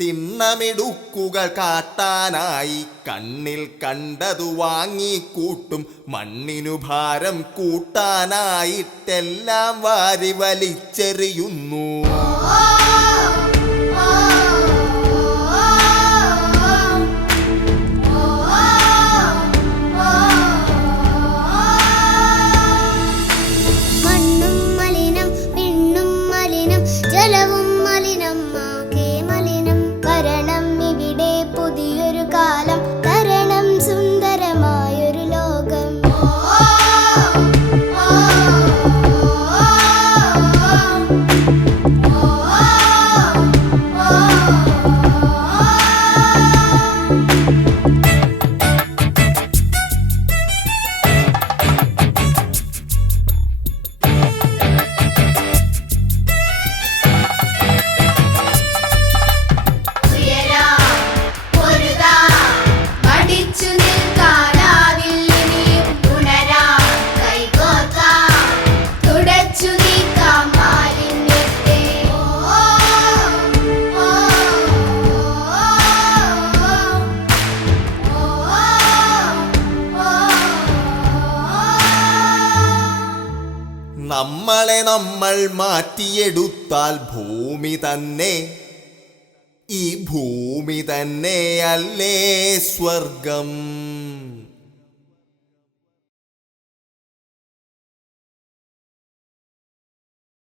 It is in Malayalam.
തിണ്ണമിടുക്കുകൾ കാട്ടാനായി കണ്ണിൽ കണ്ടതു വാങ്ങിക്കൂട്ടും. മണ്ണിനു ഭാരം കൂട്ടാനായിട്ടെല്ലാം വാരി വലിച്ചെറിയുന്നു. മണ്ണും മലിനം, വിണ്ണും മലിനം, ജലവും മലിനം, ആകെ മലിനം. വരണം ഇവിടെ പുതിയൊരു കാലം, തരണം സുന്ദരമായൊരു ലോകം. നമ്മളെ നമ്മൾ മാറ്റിയെടുത്താൽ ഭൂമി തന്നെ, ഈ ഭൂമി തന്നെ അല്ലേ സ്വർഗം.